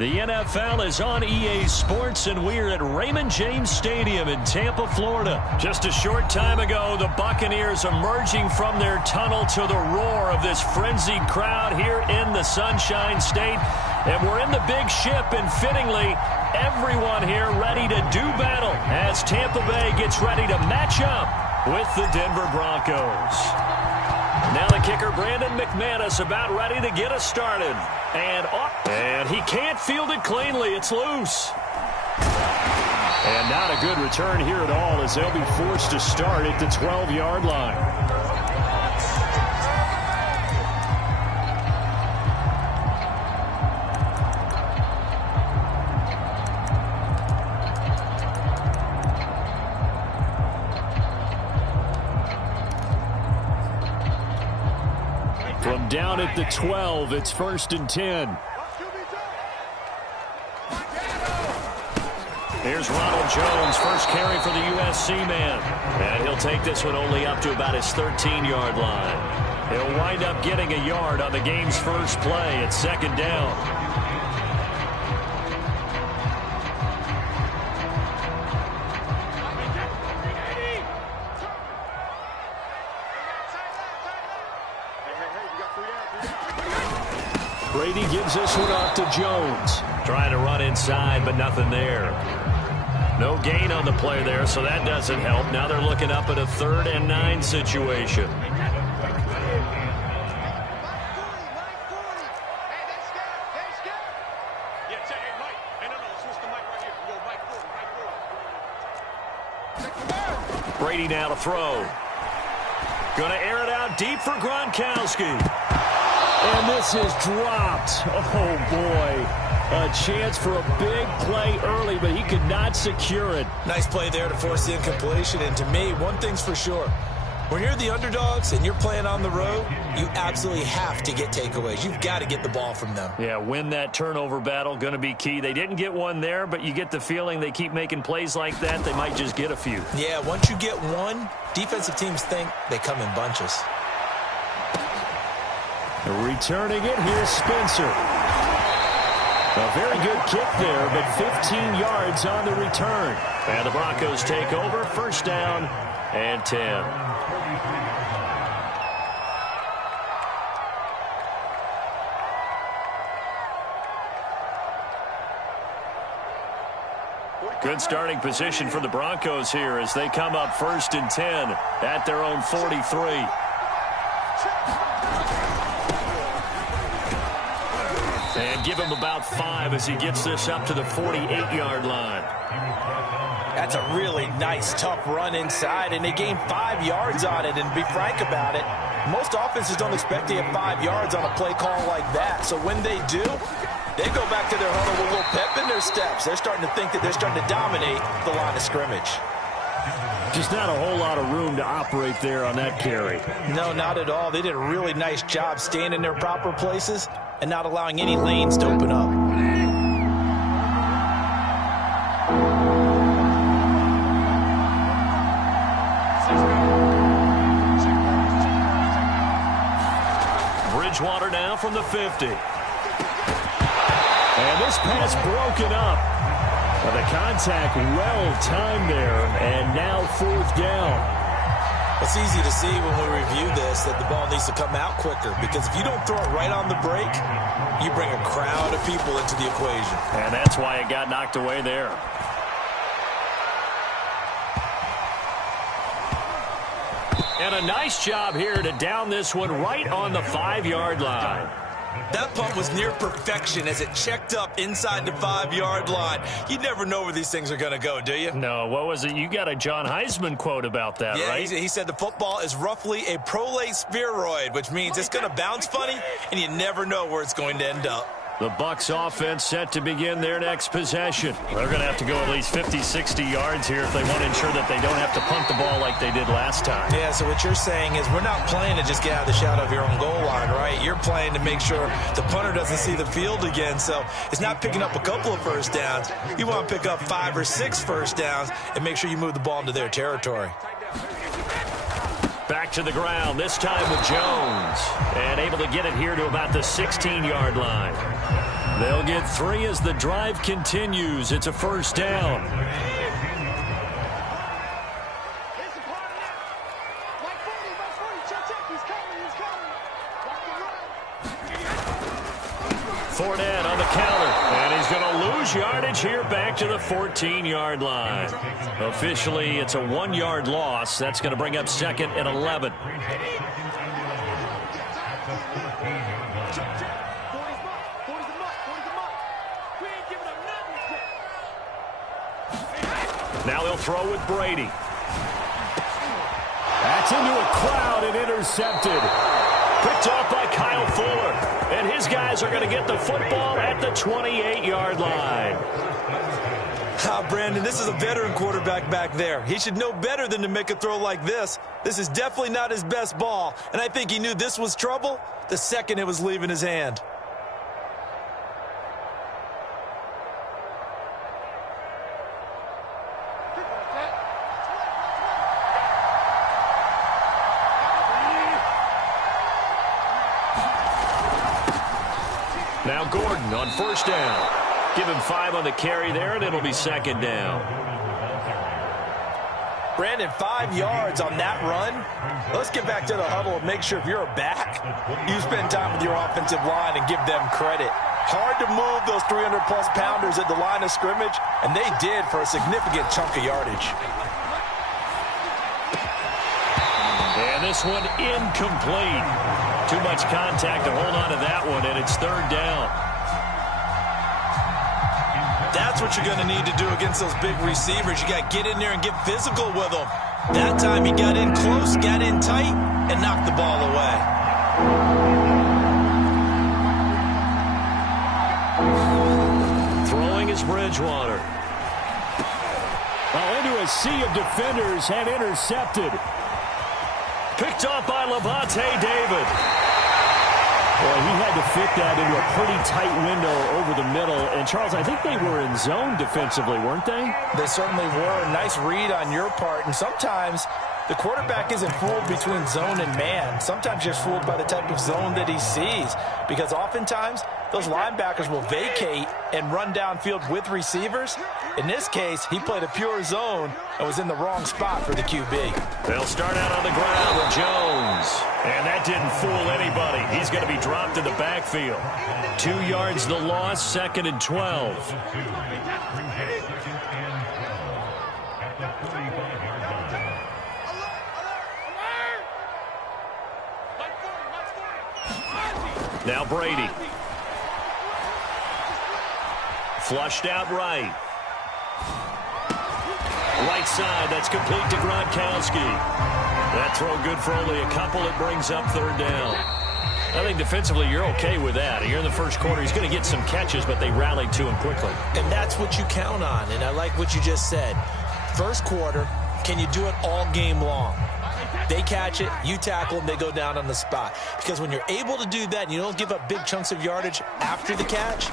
The NFL is on EA Sports, and we're at Raymond James Stadium in Tampa, Florida. Just a short time ago, the Buccaneers emerging from their tunnel to the roar of this frenzied crowd here in the Sunshine State. And we're in the big ship, and fittingly, everyone here ready to do battle as Tampa Bay gets ready to match up with the Denver Broncos. Now the kicker, Brandon McManus, about ready to get us started. And he can't field it cleanly. It's loose. And not a good return here at all, as they'll be forced to start at the 12-yard line. From down at the 12, it's 1st and 10. Here's Ronald Jones, first carry for the USC man. And he'll take this one only up to about his 13-yard line. He'll wind up getting a yard on the game's first play at 2nd down. Brady gives this one off to Jones. Trying to run inside, but nothing there. No gain on the play there, so that doesn't help. Now they're looking up at a 3rd and 9 situation. Brady now to throw. Going to air it out deep for Gronkowski. And this is dropped. Oh, boy. A chance for a big play early, but he could not secure it. Nice play there to force the incompletion. And to me, one thing's for sure. When you're the underdogs and you're playing on the road, you absolutely have to get takeaways. You've got to get the ball from them. Yeah, win that turnover battle, going to be key. They didn't get one there, but you get the feeling they keep making plays like that, they might just get a few. Yeah, once you get one, defensive teams think they come in bunches. Returning it, here's Spencer. A very good kick there, but 15 yards on the return. And the Broncos take over, 1st down and 10. Good starting position for the Broncos here as they come up 1st and 10 at their own 43. And give him about 5 as he gets this up to the 48-yard line. That's a really nice, tough run inside, and they gained 5 yards on it. And to be frank about it, most offenses don't expect to get 5 yards on a play call like that. So when they do, they go back to their huddle with a little pep in their steps. They're starting to think that they're starting to dominate the line of scrimmage. Just not a whole lot of room to operate there on that carry. No, not at all. They did a really nice job staying in their proper places and not allowing any lanes to open up. Bridgewater now from the 50. And this pass broken up. The contact well timed there, and now 4th down. It's easy to see when we review this that the ball needs to come out quicker, because if you don't throw it right on the break, you bring a crowd of people into the equation. And that's why it got knocked away there. And a nice job here to down this one right on the 5-yard line. That punt was near perfection as it checked up inside the 5-yard line. You never know where these things are going to go, do you? No, what was it? You got a John Heisman quote about that, right? Yeah, he said the football is roughly a prolate spheroid, which means it's going to bounce funny, and you never know where it's going to end up. The Bucs offense set to begin their next possession. They're going to have to go at least 50, 60 yards here if they want to ensure that they don't have to punt the ball like they did last time. Yeah, so what you're saying is we're not playing to just get out of the shadow of your own goal line, right? You're playing to make sure the punter doesn't see the field again. So it's not picking up a couple of first downs. You want to pick up 5 or 6 first downs and make sure you move the ball into their territory. Back to the ground, this time with Jones. And able to get it here to about the 16-yard line. They'll get 3 as the drive continues. It's a first down. Fournette on the counter, and he's going to lose yardage here back to the 14-yard line. Officially, it's a 1-yard loss. That's going to bring up 2nd and 11. Now he'll throw with Brady. That's into a crowd and intercepted. Picked off by Kyle Fuller. And his guys are going to get the football at the 28-yard line. Brandon, this is a veteran quarterback back there. He should know better than to make a throw like this. This is definitely not his best ball. And I think he knew this was trouble the second it was leaving his hand. Now Gordon on first down. Give him 5 on the carry there, and it'll be 2nd down. Brandon, 5 yards on that run. Let's get back to the huddle and make sure if you're a back, you spend time with your offensive line and give them credit. Hard to move those 300-plus pounders at the line of scrimmage, and they did for a significant chunk of yardage. And this one incomplete. Too much contact to hold on to that one, and it's 3rd down. That's what you're going to need to do against those big receivers. You got to get in there and get physical with them. That time he got in close, got in tight, and knocked the ball away. Throwing is Bridgewater. Into a sea of defenders and intercepted. Picked off by Levante David. Boy, he had to fit that into a pretty tight window over the middle. And, Charles, I think they were in zone defensively, weren't they? They certainly were. Nice read on your part. And sometimes the quarterback isn't fooled between zone and man. Sometimes you're fooled by the type of zone that he sees. Because oftentimes those linebackers will vacate and run downfield with receivers. In this case, he played a pure zone and was in the wrong spot for the QB. They'll start out on the ground with Jones. And that didn't fool anybody. He's going to be dropped in the backfield. 2 yards the loss, 2nd and 12. Now Brady. Flushed out right. Right side, that's complete to Gronkowski. That throw good for only a couple. It brings up 3rd down. I think defensively you're okay with that. You're in the first quarter. He's going to get some catches, but they rallied to him quickly. And that's what you count on, and I like what you just said. First quarter, can you do it all game long? They catch it, you tackle them, they go down on the spot. Because when you're able to do that and you don't give up big chunks of yardage after the catch,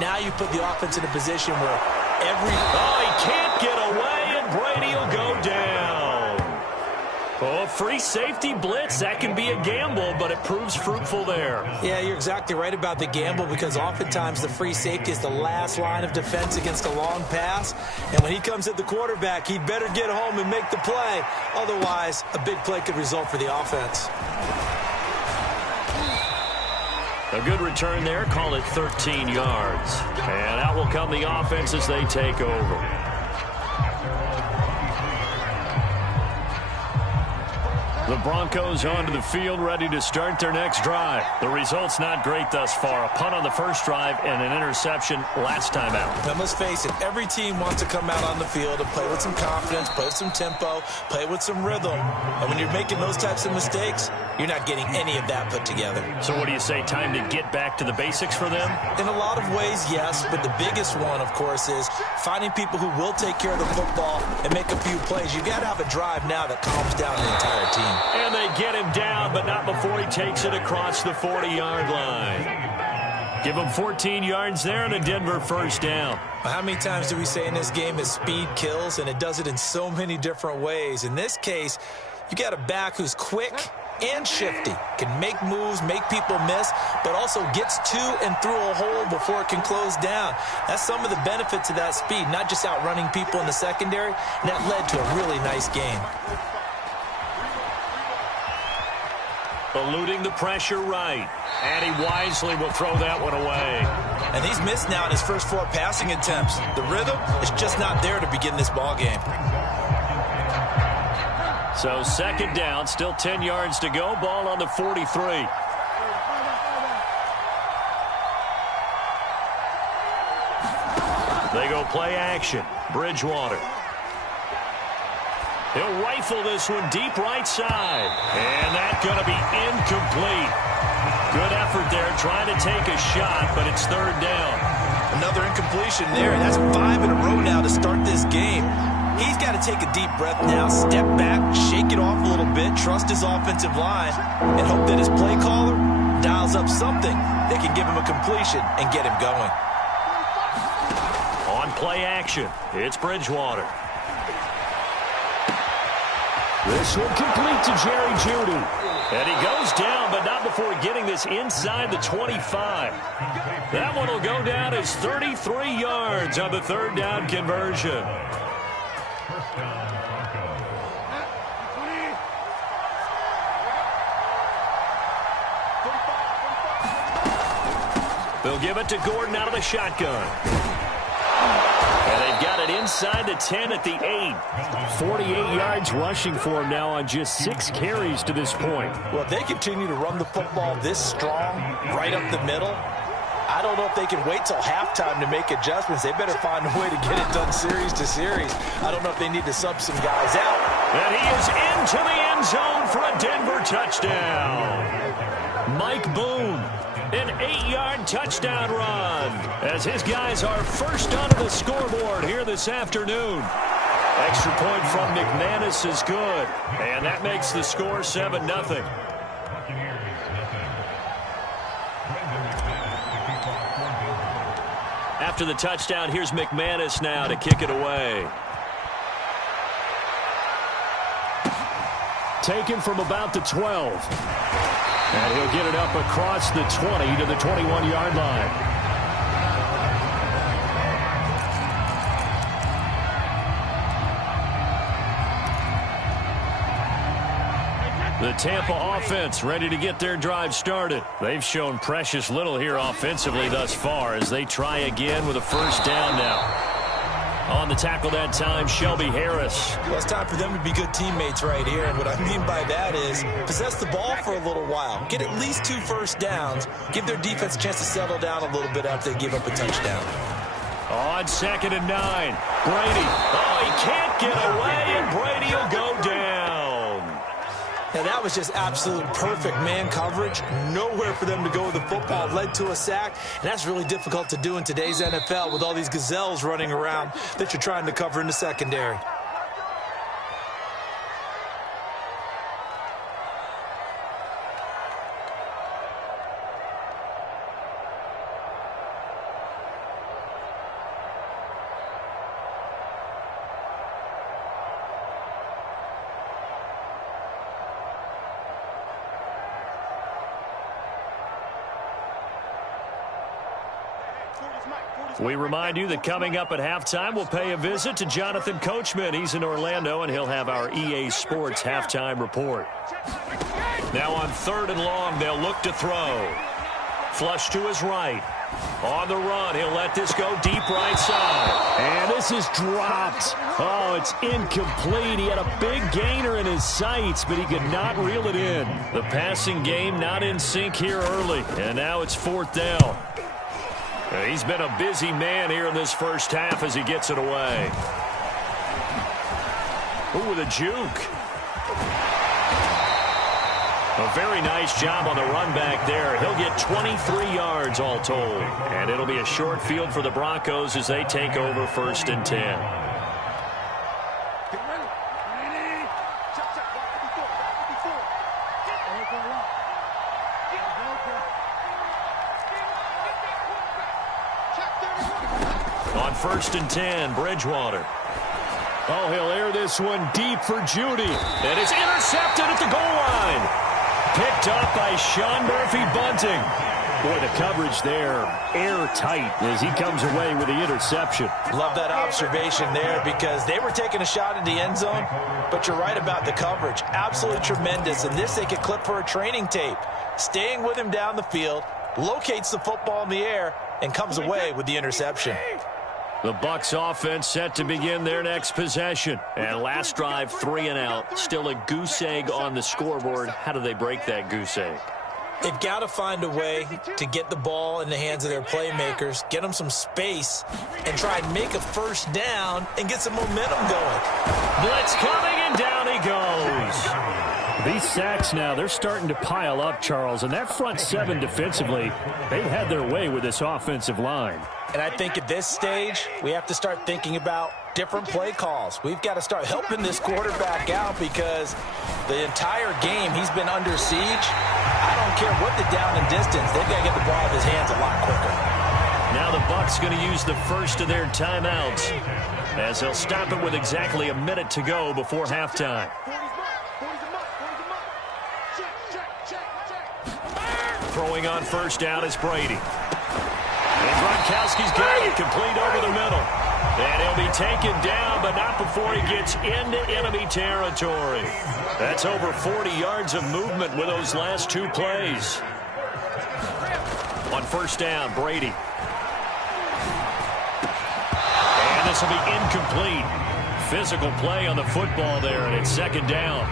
now you put the offense in a position where he can't get away, and Brady will go down. Oh, free safety blitz, that can be a gamble, but it proves fruitful there. Yeah, you're exactly right about the gamble, because oftentimes the free safety is the last line of defense against a long pass. And when he comes at the quarterback, he'd better get home and make the play. Otherwise, a big play could result for the offense. A good return there, call it 13 yards. And out will come the offense as they take over. The Broncos onto the field, ready to start their next drive. The result's not great thus far. A punt on the first drive and an interception last time out. Now, let's face it, every team wants to come out on the field and play with some confidence, play with some tempo, play with some rhythm. And when you're making those types of mistakes, you're not getting any of that put together. So what do you say, time to get back to the basics for them? In a lot of ways, yes, but the biggest one, of course, is finding people who will take care of the football and make a few plays. You've got to have a drive now that calms down the entire team. And they get him down, but not before he takes it across the 40-yard line. Give him 14 yards there and a Denver first down. How many times do we say in this game is speed kills, and it does it in so many different ways. In this case, you got a back who's quick and shifty. Can make moves, make people miss, but also gets to and through a hole before it can close down. That's some of the benefits of that speed, not just outrunning people in the secondary, and that led to a really nice game. Eluding the pressure right. And he wisely will throw that one away. And he's missed now in his first 4 passing attempts. The rhythm is just not there to begin this ball game. So second down, still 10 yards to go. Ball on the 43. They go play action. Bridgewater. He'll rifle this one deep right side. And that's going to be incomplete. Good effort there trying to take a shot, but it's third down. Another incompletion there. That's 5 in a row now to start this game. He's got to take a deep breath now, step back, shake it off a little bit, trust his offensive line, and hope that his play caller dials up something that can give him a completion and get him going. On play action, it's Bridgewater. This one complete to Jerry Jeudy. And he goes down, but not before getting this inside the 25. That one will go down as 33 yards on the third down conversion. They'll give it to Gordon out of the shotgun. And they've got it inside the 10 at the 8. 48 yards rushing for him now on just 6 carries to this point. Well, if they continue to run the football this strong, right up the middle, I don't know if they can wait till halftime to make adjustments. They better find a way to get it done series to series. I don't know if they need to sub some guys out. And he is into the end zone for a Denver touchdown. Mike Boone. An 8-yard touchdown run as his guys are first onto the scoreboard here this afternoon. Extra point from McManus is good, and that makes the score 7-0. After the touchdown, here's McManus now to kick it away. Taken from about the 12. And he'll get it up across the 20 to the 21-yard line. The Tampa offense ready to get their drive started. They've shown precious little here offensively thus far as they try again with a first down now. On the tackle that time, Shelby Harris. Well, it's time for them to be good teammates right here. And what I mean by that is possess the ball for a little while. Get at least 2 first downs. Give their defense a chance to settle down a little bit after they give up a touchdown. On 2nd and 9, Brady. Oh, he can't get away, and Brady will go down. Now, that was just absolute perfect man coverage. Nowhere for them to go with the football. Led to a sack, and that's really difficult to do in today's NFL with all these gazelles running around that you're trying to cover in the secondary. We remind you that coming up at halftime, we'll pay a visit to Jonathan Coachman. He's in Orlando, and he'll have our EA Sports halftime report. Now on 3rd and long, they'll look to throw. Flush to his right. On the run, he'll let this go deep right side. And this is dropped. Oh, it's incomplete. He had a big gainer in his sights, but he could not reel it in. The passing game not in sync here early, and now it's 4th down. He's been a busy man here in this first half as he gets it away. Ooh, with a juke. A very nice job on the run back there. He'll get 23 yards all told. And it'll be a short field for the Broncos as they take over 1st and 10. On 1st and 10, Bridgewater. Oh, he'll air this one deep for Jeudy. And it's intercepted at the goal line. picked up by Sean Murphy-Bunting. Boy, the coverage there, airtight as he comes away with the interception. Love that observation there because they were taking a shot at the end zone, but you're right about the coverage. Absolutely tremendous, and this they could clip for a training tape. Staying with him down the field, locates the football in the air, and comes away with the interception. The Bucs offense set to begin their next possession. And last drive, 3 and out. Still a goose egg on the scoreboard. How do they break that goose egg? They've got to find a way to get the ball in the hands of their playmakers, get them some space, and try and make a first down and get some momentum going. Blitz coming, and down he goes. These sacks now, they're starting to pile up, Charles. And that front seven defensively, they've had their way with this offensive line. And I think at this stage, we have to start thinking about different play calls. We've got to start helping this quarterback out because the entire game he's been under siege. I don't care what the down and distance. They've got to get the ball out of his hands a lot quicker. Now the Bucs going to use the first of their timeouts as they'll stop it with exactly a minute to go before halftime. Throwing on first down is Brady. And Gronkowski's got it complete over the middle. And he'll be taken down, but not before he gets into enemy territory. That's over 40 yards of movement with those last 2 plays. On first down, Brady. And this will be incomplete. Physical play on the football there, and it's second down.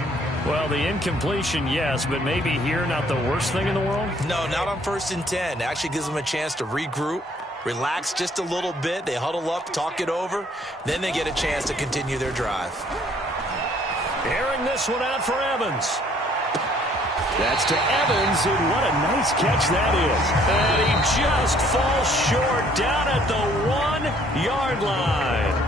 Well, the incompletion, yes, but maybe here not the worst thing in the world? No, not on 1st and 10. It actually gives them a chance to regroup, relax just a little bit. They huddle up, talk it over. Then they get a chance to continue their drive. Airing this one out for Evans. That's to Evans, and what a nice catch that is. And he just falls short down at the 1-yard line.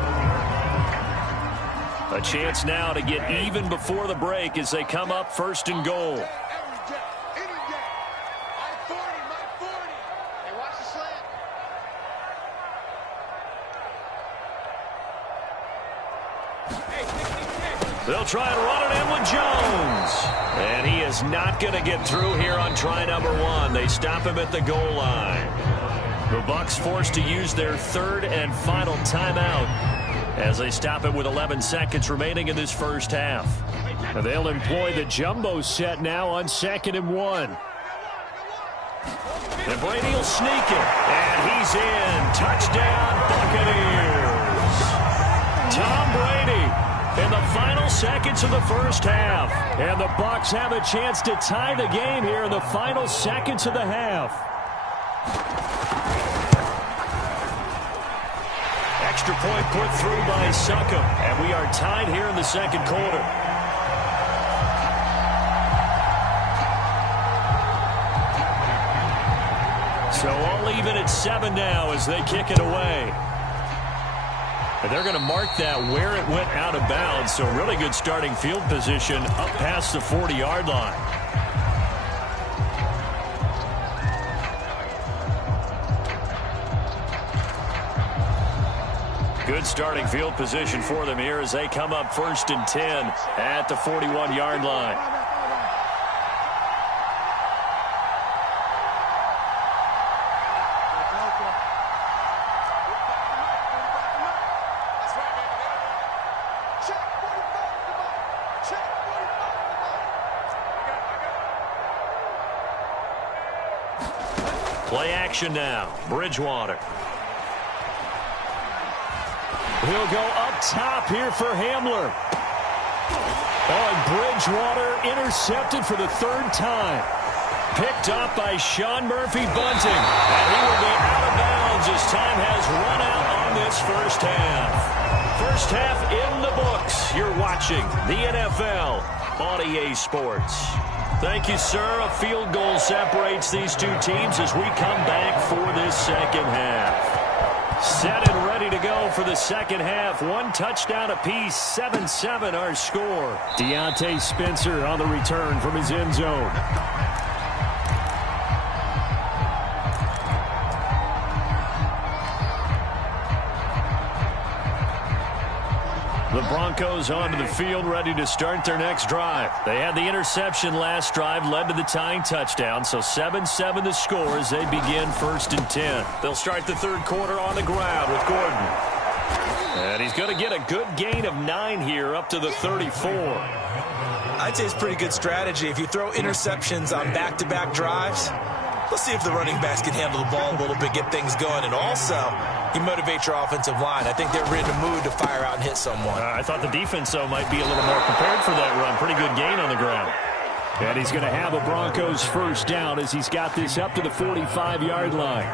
A chance now to get even before the break as they come up 1st and goal. They'll try and run it in with Jones. And he is not going to get through here on try number 1. They stop him at the goal line. The Bucs forced to use their 3rd and final timeout as they stop it with 11 seconds remaining in this first half. And they'll employ the jumbo set now on 2nd and 1. And Brady will sneak it. And he's in. Touchdown, Buccaneers. Tom Brady in the final seconds of the first half. And the Bucs have a chance to tie the game here in the final seconds of the half. Extra point put through by Succop. And we are tied here in the second quarter. So all even at 7 now as they kick it away. And they're going to mark that where it went out of bounds. So really good starting field position up past the 40-yard line. Good starting field position for them here as they come up 1st and 10 at the 41-yard line. Play action now. Bridgewater. He'll go up top here for Hamler. Oh, and Bridgewater intercepted for the 3rd time. Picked up by Sean Murphy-Bunting. And he will be out of bounds as time has run out on this first half. First half in the books. You're watching the NFL on EA Sports. Thank you, sir. A field goal separates these two teams as we come back for this second half. Set and ready to go for the second half. 1 touchdown apiece, 7-7 our score. Deontay Spencer on the return from his end zone. The the Broncos onto the field, ready to start their next drive. They had the interception last drive, led to the tying touchdown, so 7-7 the score as they begin 1st and 10. They'll start the third quarter on the ground with Gordon. And he's going to get a good gain of 9 here, up to the 34. I'd say it's pretty good strategy. If you throw interceptions on back-to-back drives, let's see if the running backs can handle the ball a little bit, get things going, and also you motivate your offensive line. I think they're in the mood to fire out and hit someone. I thought the defense, though, might be a little more prepared for that run. Pretty good gain on the ground. And he's going to have a Broncos first down as he's got this up to the 45-yard line.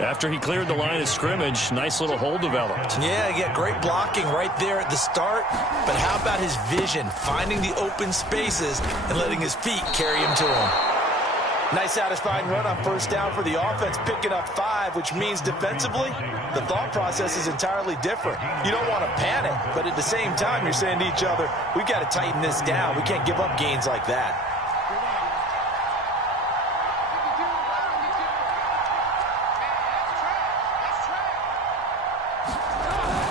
After he cleared the line of scrimmage, nice little hole developed. Yeah, great blocking right there at the start. But how about his vision, finding the open spaces and letting his feet carry him to him. Nice satisfying run on first down for the offense, picking up 5, which means defensively, the thought process is entirely different. You don't want to panic, but at the same time, you're saying to each other, we've got to tighten this down. We can't give up gains like that.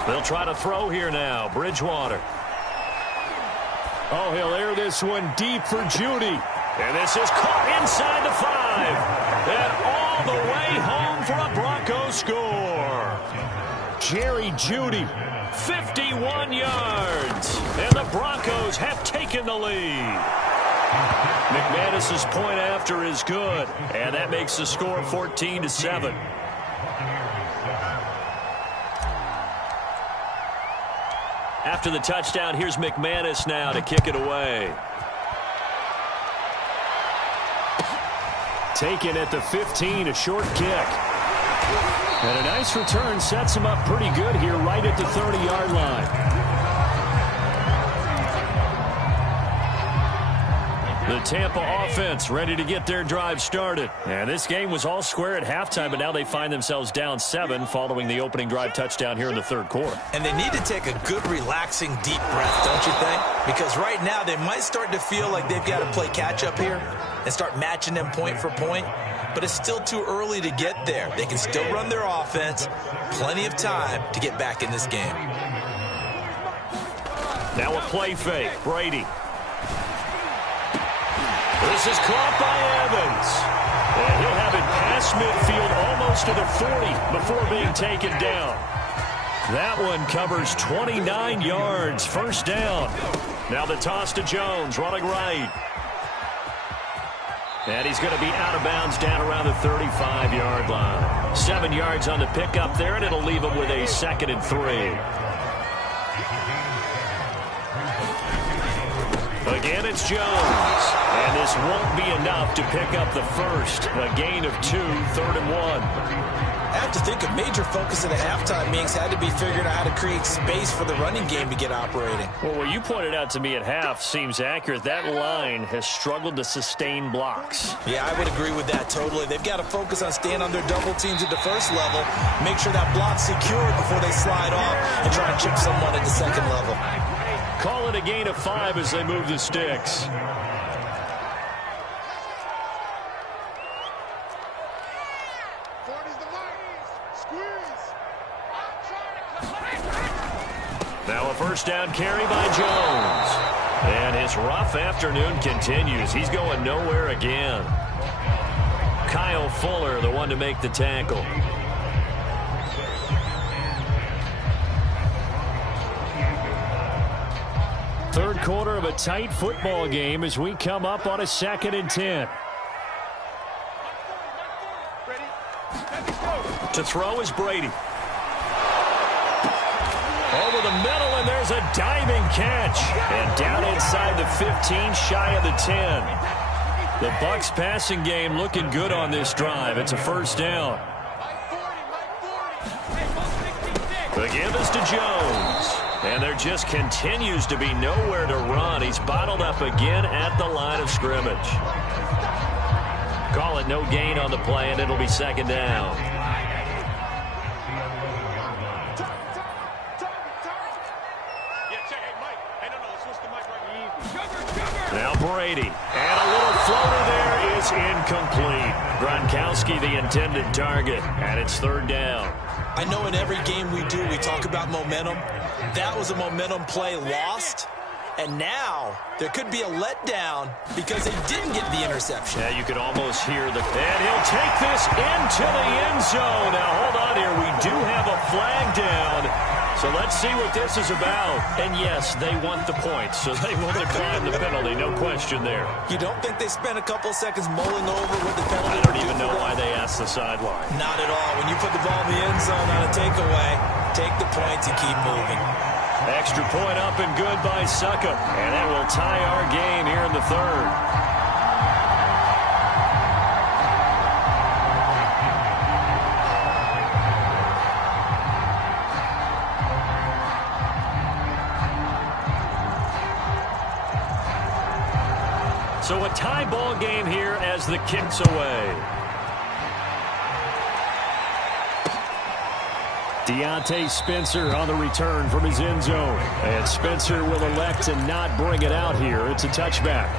They'll try to throw here now. Bridgewater. Oh, he'll air this one deep for Judy. And this is caught inside the 5. And all the way home for a Broncos score. Jerry Judy, 51 yards. And the Broncos have taken the lead. McManus's point after is good. And that makes the score 14-7. After the touchdown, here's McManus now to kick it away. Taken at the 15, a short kick. And a nice return sets him up pretty good here right at the 30-yard line. The Tampa offense ready to get their drive started. And this game was all square at halftime, but now they find themselves down 7 following the opening drive touchdown here in the third quarter. And they need to take a good, relaxing, deep breath, don't you think? Because right now they might start to feel like they've got to play catch-up here and start matching them point for point. But it's still too early to get there. They can still run their offense. Plenty of time to get back in this game. Now a play fake. Brady. This is caught by Evans. And he'll have it past midfield almost to the 40 before being taken down. That one covers 29 yards. First down. Now the toss to Jones, running right. And he's going to be out of bounds down around the 35-yard line. 7 yards on the pickup there, and it'll leave him with a 2nd and 3. Again, it's Jones. And this won't be enough to pick up the first. A gain of 2, 3rd and 1. I have to think a major focus at the halftime meetings had to be figuring out how to create space for the running game to get operating. Well, what you pointed out to me at half seems accurate. That line has struggled to sustain blocks. Yeah, I would agree with that totally. They've got to focus on staying on their double teams at the first level, make sure that block's secured before they slide off and try and chip someone at the second level. Call it a gain of 5 as they move the sticks. Now a first down carry by Jones. And his rough afternoon continues. He's going nowhere again. Kyle Fuller, the one to make the tackle. Third quarter of a tight football game as we come up on a 2nd and 10. To throw is Brady. Over the middle, and there's a diving catch. And down inside the 15, shy of the 10. The Bucs passing game looking good on this drive. It's a first down. The give is to Jones. And there just continues to be nowhere to run. He's bottled up again at the line of scrimmage. Call it no gain on the play, and it'll be 2nd down. Now Brady. And a little floater there is incomplete. Gronkowski the intended target, and it's 3rd down. I know in every game we do, we talk about momentum. That was a momentum play lost. And now there could be a letdown because they didn't get the interception. Yeah, you could almost hear the... And he'll take this into the end zone. Now, hold on here. We do have a flag down. So let's see what this is about. And, yes, they want the points, so they will decline the penalty. No question there. You don't think they spent a couple of seconds mulling over what the penalty? I don't even know why they asked the sideline. Not at all. When you put the ball in the end zone on a takeaway, take the points and keep moving. Extra point up and good by Succa. And that will tie our game here in the third. So a tie ball game here as the kick's away. Deontay Spencer on the return from his end zone. And Spencer will elect to not bring it out here. It's a touchback.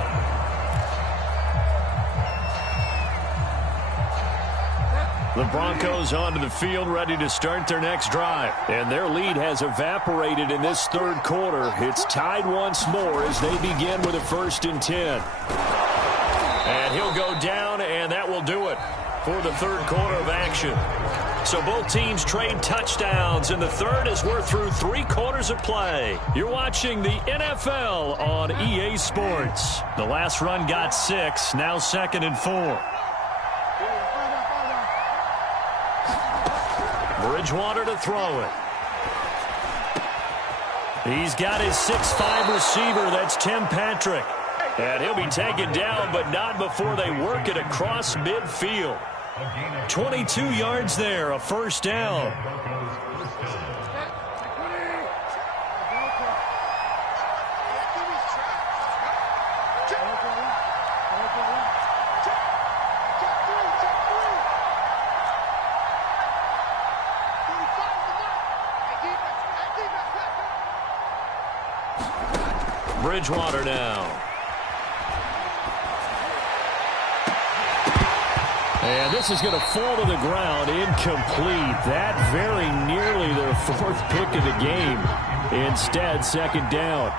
The Broncos onto the field, ready to start their next drive. And their lead has evaporated in this third quarter. It's tied once more as they begin with a 1st and 10. And he'll go down, and that will do it for the third quarter of action. So both teams trade touchdowns in the third as we're through 3 quarters of play. You're watching the NFL on EA Sports. The last run got 6, now 2nd and 4. Bridgewater to throw it. He's got his 6'5 receiver, that's Tim Patrick. And he'll be taken down, but not before they work it across midfield. 22 yards there, a 1st down. Bridgewater now. And this is going to fall to the ground, incomplete. That very nearly their 4th pick of the game. Instead, 2nd down.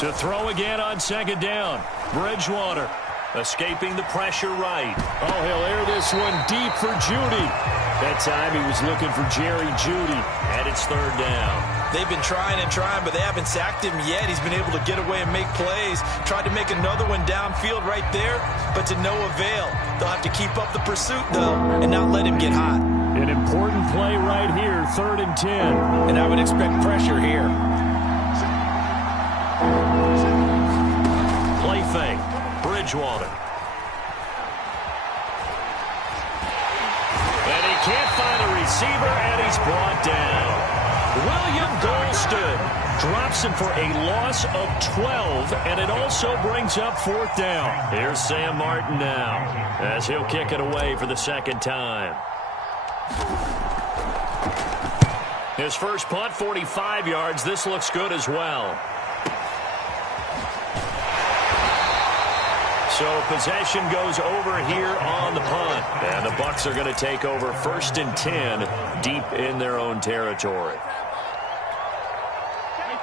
To throw again on 2nd down. Bridgewater escaping the pressure right. Oh, he'll air this one deep for Judy. That time he was looking for Jerry Judy. And it's 3rd down. They've been trying and trying, but they haven't sacked him yet. He's been able to get away and make plays. Tried to make another one downfield right there, but to no avail. They'll have to keep up the pursuit, though, and not let him get hot. An important play right here, 3rd and 10. And I would expect pressure here. Play fake. Bridgewater. And he can't find a receiver, and he's brought down. William Golston drops him for a loss of 12, and it also brings up 4th down. Here's Sam Martin now, as he'll kick it away for the 2nd time. His first punt, 45 yards. This looks good as well. So possession goes over here on the punt. And the Bucs are going to take over 1st and 10 deep in their own territory.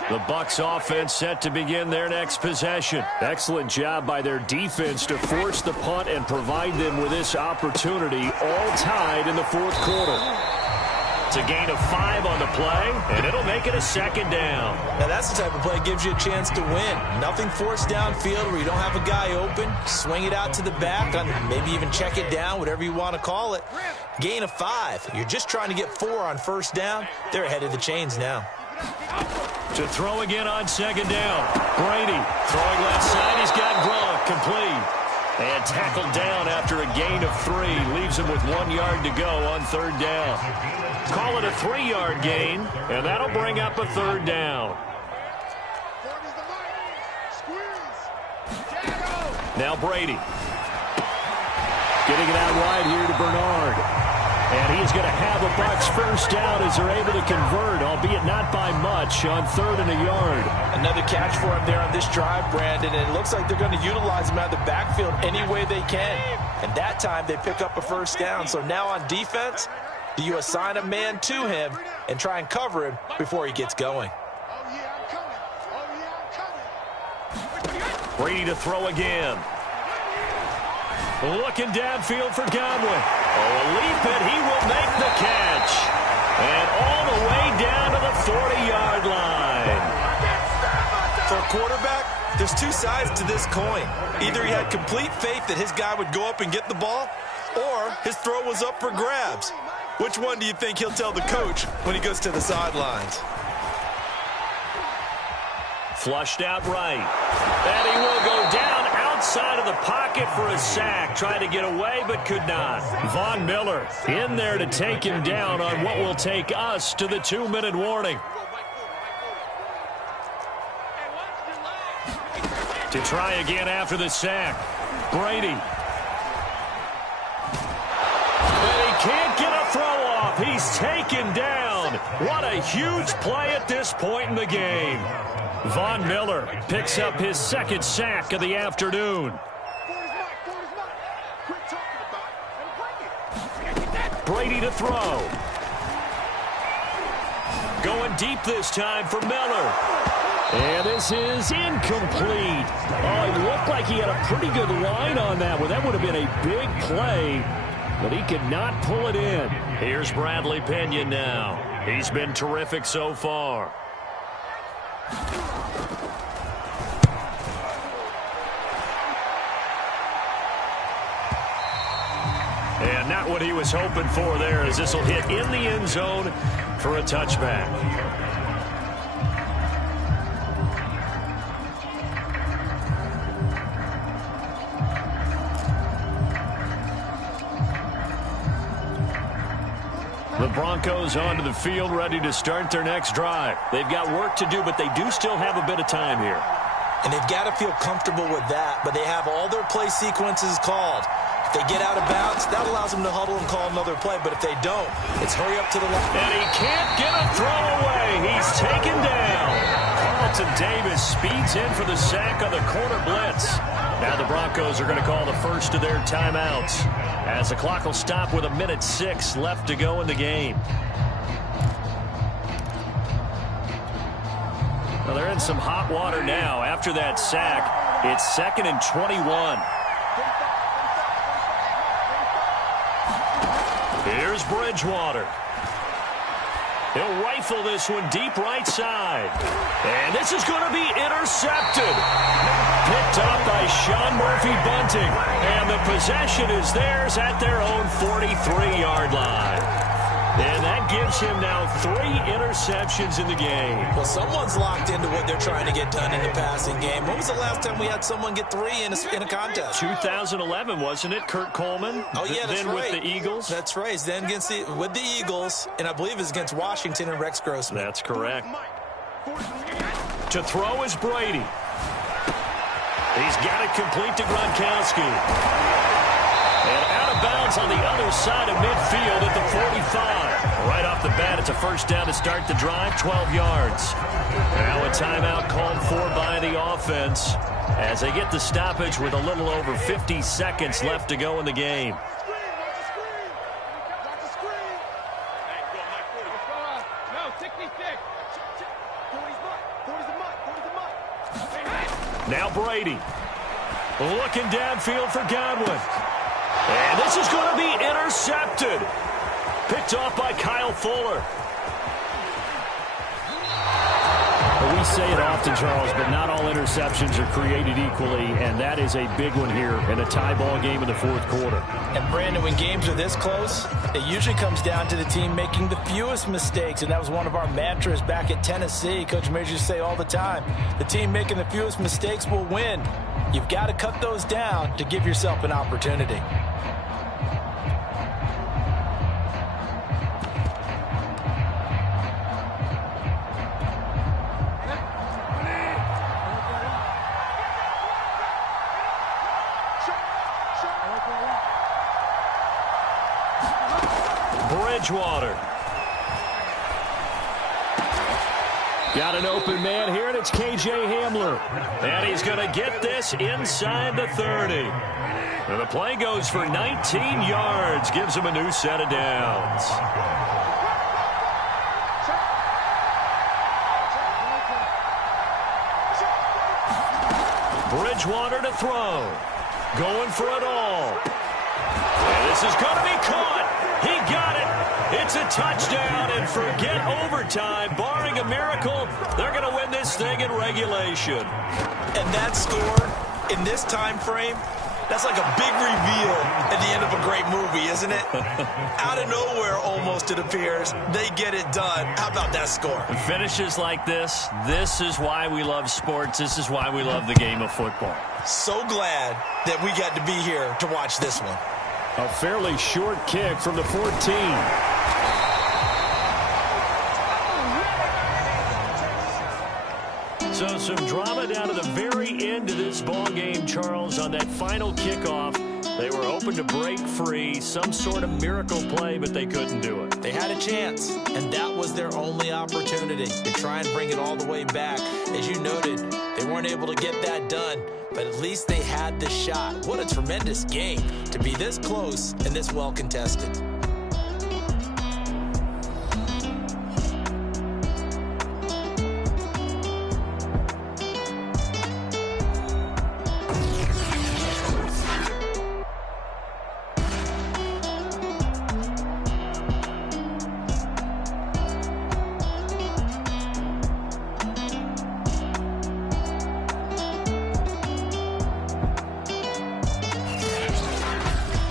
The Bucs offense set to begin their next possession. Excellent job by their defense to force the punt and provide them with this opportunity, all tied in the 4th quarter. It's a gain of 5 on the play, and it'll make it a 2nd down. Now that's the type of play that gives you a chance to win. Nothing forced downfield where you don't have a guy open. Swing it out to the back, maybe even check it down, whatever you want to call it. Gain of 5. You're just trying to get 4 on 1st down. They're ahead of the chains now. To throw again on 2nd down. Brady throwing left side. He's got Gronk complete. And tackled down after a gain of 3. Leaves him with 1 yard to go on 3rd down. Call it a 3-yard gain, and that'll bring up a 3rd down. Now Brady. Getting it out wide here to Bernard. And he is going to have a Bucs first down as they're able to convert, albeit not by much, on 3rd and a yard. Another catch for him there on this drive, Brandon, and it looks like they're going to utilize him out of the backfield any way they can. And that time they pick up a first down. So now on defense, do you assign a man to him and try and cover him before he gets going? Brady to throw again. Looking downfield for Godwin. Oh, a leap, and he will make the catch. And all the way down to the 40-yard line. For a quarterback, there's two sides to this coin. Either he had complete faith that his guy would go up and get the ball, or his throw was up for grabs. Which one do you think he'll tell the coach when he goes to the sidelines? Flushed out right. And he will go down outside of the pocket for a sack. Tried to get away, but could not. Von Miller in there to take him down on what will take us to the 2-minute warning. To try again after the sack. Brady. And he can't get a throw off. He's taken down. What a huge play at this point in the game. Von Miller picks up his second sack of the afternoon. Brady to throw. Going deep this time for Miller. And this is incomplete. Oh, it looked like he had a pretty good line on that one. That would have been a big play, but he could not pull it in. Here's Bradley Pinion now. He's been terrific so far. And not what he was hoping for there, as this will hit in the end zone for a touchback. The Broncos onto the field, ready to start their next drive. They've got work to do, but they do still have a bit of time here. And they've got to feel comfortable with that, but they have all their play sequences called. If they get out of bounds, that allows them to huddle and call another play. But if they don't, it's hurry up to the left. And he can't get a throw away. He's taken down. Carlton Davis speeds in for the sack on the corner blitz. Now the Broncos are going to call the first of their timeouts, as the clock will stop with 1:06 left to go in the game. Well, they're in some hot water now. After that sack, it's 2nd and 21. Here's Bridgewater. He'll rifle this one deep right side. And this is going to be intercepted. Picked up by Sean Murphy-Bunting. And the possession is theirs at their own 43-yard line. And that gives him now 3 interceptions in the game. Well, someone's locked into what they're trying to get done in the passing game. When was the last time we had someone get 3 in a contest? 2011, wasn't it? Kurt Coleman? Oh, yeah, that's then right. With the Eagles? That's right. Then with the Eagles, and I believe it's against Washington and Rex Grossman. That's correct. To throw is Brady. He's got it complete to Gronkowski. And out of bounds on the other side of midfield at the 45. Right off the bat, it's a first down to start the drive, 12 yards. Now a timeout called for by the offense as they get the stoppage with a little over 50 seconds left to go in the game. Now Brady looking downfield for Godwin. And this is going to be intercepted. Picked off by Kyle Fuller. We say it often, Charles, but not all interceptions are created equally, and that is a big one here in a tie ball game in the 4th quarter. And, Brandon, when games are this close, it usually comes down to the team making the fewest mistakes, and that was one of our mantras back at Tennessee. Coach Major used to say all the time, the team making the fewest mistakes will win. You've got to cut those down to give yourself an opportunity. Bridgewater. Got an open man here, and it's K.J. Hamler. And he's going to get this inside the 30. And the play goes for 19 yards. Gives him a new set of downs. Bridgewater to throw. Going for it all. And this is going to be caught. He got it. It's a touchdown, and forget overtime. Barring a miracle, they're going to win this thing in regulation. And that score in this time frame, that's like a big reveal at the end of a great movie, isn't it? Out of nowhere, almost, it appears, they get it done. How about that score? Finishes like this is why we love sports. This is why we love the game of football. So glad that we got to be here to watch this one. A fairly short kick from the 14. So some drama down to the very end of this ball game, Charles, on that final kickoff. They were hoping to break free, some sort of miracle play, but they couldn't do it. They had a chance, and that was their only opportunity to try and bring it all the way back. As you noted, they weren't able to get that done, but at least they had the shot. What a tremendous game to be this close and this well contested.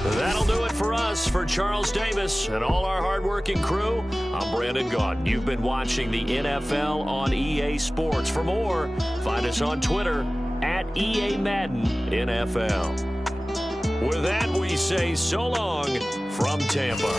That'll do it for us. For Charles Davis and all our hardworking crew, I'm Brandon Gaudin. You've been watching the NFL on EA Sports. For more, find us on Twitter at EA Madden NFL. With that, we say so long from Tampa.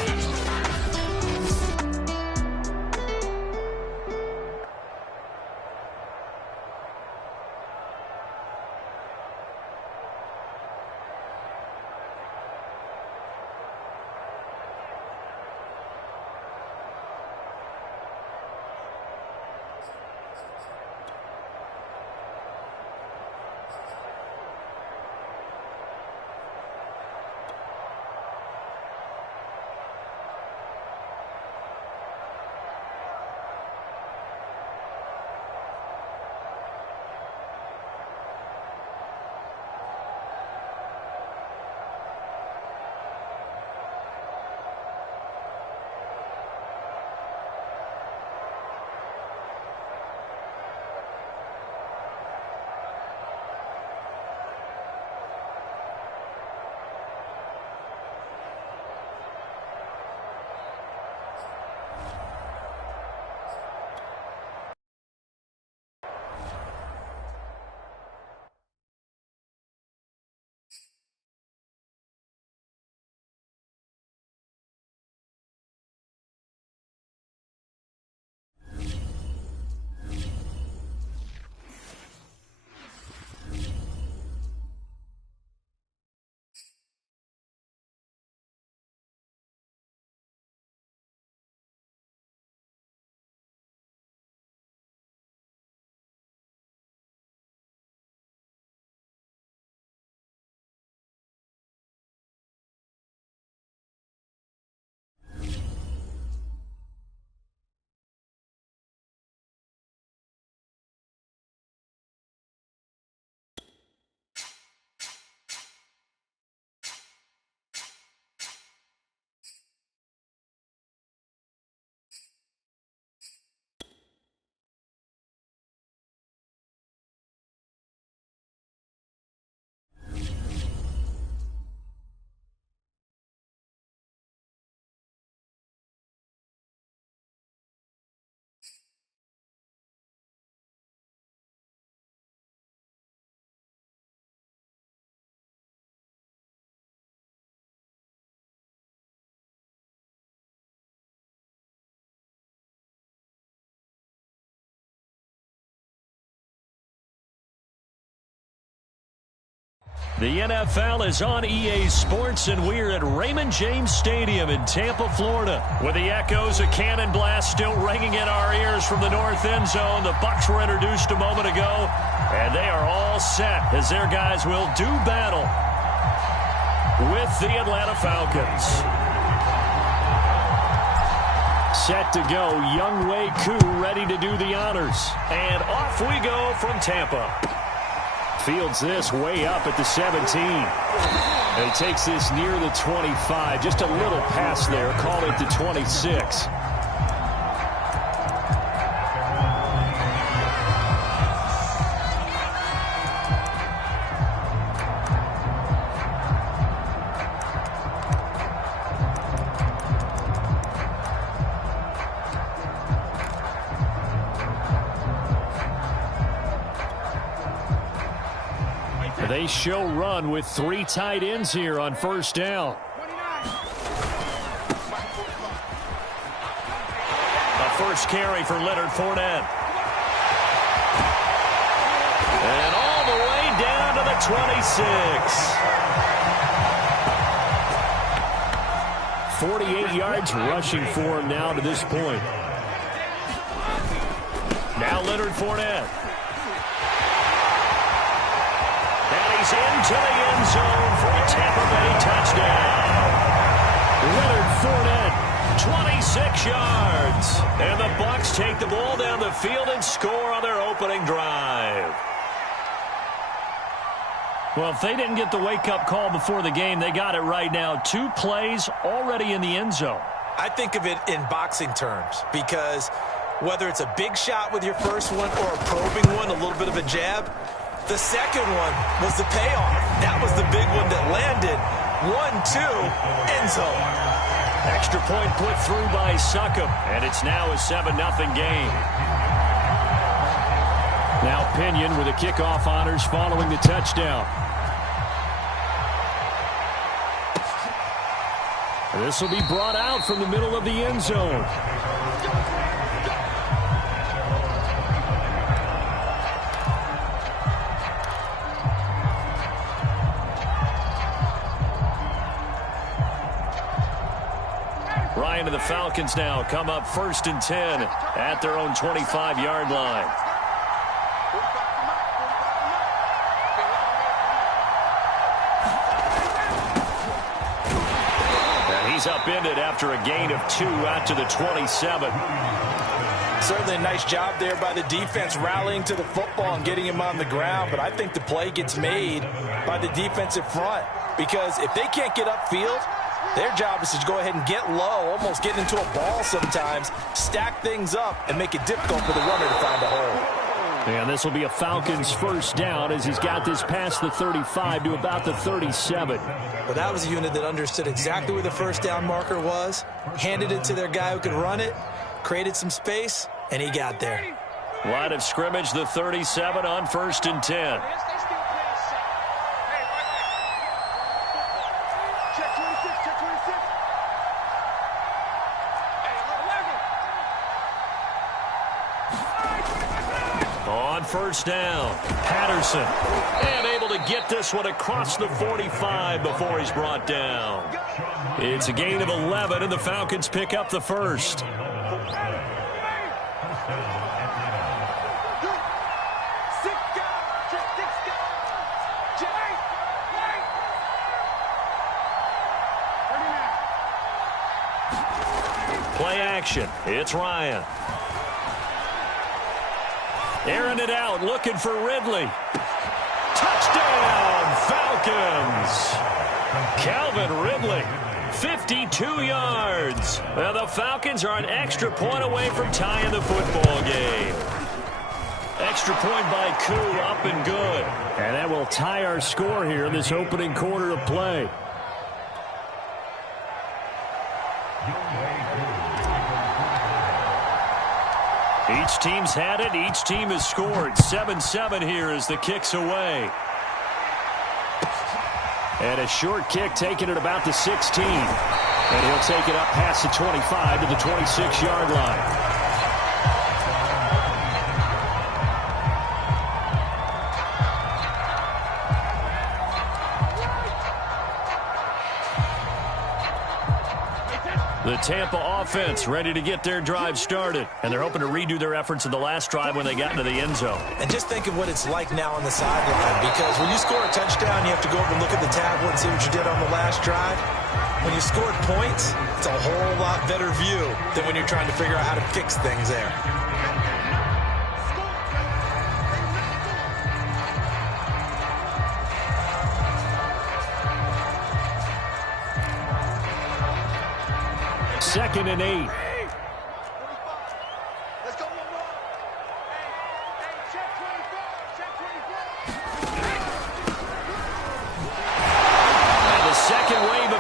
The NFL is on EA Sports, and we're at Raymond James Stadium in Tampa, Florida. With the echoes of cannon blast still ringing in our ears from the north end zone, the Bucs were introduced a moment ago, and they are all set as their guys will do battle with the Atlanta Falcons. Set to go, Younghoe Koo ready to do the honors. And off we go from Tampa. Fields this way up at the 17. And he takes this near the 25. Just a little pass there. Call it the 26. They show run with 3 tight ends here on first down. A first carry for Leonard Fournette. And all the way down to the 26. 48 yards rushing for him now to this point. Now Leonard Fournette. Into the end zone for a Tampa Bay touchdown. Leonard Fournette, 26 yards. And the Bucs take the ball down the field and score on their opening drive. Well, if they didn't get the wake-up call before the game, they got it right now. 2 plays already in the end zone. I think of it in boxing terms because whether it's a big shot with your first one or a probing one, a little bit of a jab, the second one was the payoff. That was the big one that landed. 1-2, end zone. Extra point put through by Succop, and it's now a 7-0 game. Now Pinion with the kickoff honors following the touchdown. This will be brought out from the middle of the end zone. Ryan and the Falcons now come up 1st and 10 at their own 25-yard line. And he's upended after a gain of 2 out to the 27. Certainly a nice job there by the defense rallying to the football and getting him on the ground, but I think the play gets made by the defensive front because if they can't get upfield, their job is to go ahead and get low, almost get into a ball sometimes, stack things up, and make it difficult for the runner to find a hole. And this will be a Falcons first down as he's got this past the 35 to about the 37. But that was a unit that understood exactly where the first down marker was, handed it to their guy who could run it, created some space, and he got there. Line of scrimmage, the 37 on 1st and 10. First down, Patterson, and able to get this one across the 45 before he's brought down. It's a gain of 11, and the Falcons pick up the first. Play action, it's Ryan. Airing it out, looking for Ridley. Touchdown, Falcons! Calvin Ridley, 52 yards. Well, the Falcons are an extra point away from tying the football game. Extra point by Koo, up and good. And that will tie our score here in this opening quarter of play. Each team's had it. Each team has scored. 7-7 here as the kick's away. And a short kick taken at about the 16. And he'll take it up past the 25 to the 26-yard line. The Tampa offense ready to get their drive started. And they're hoping to redo their efforts in the last drive when they got into the end zone. And just think of what it's like now on the sideline. Because when you score a touchdown, you have to go over and look at the tablet and see what you did on the last drive. When you scored points, it's a whole lot better view than when you're trying to figure out how to fix things there. Second and 8.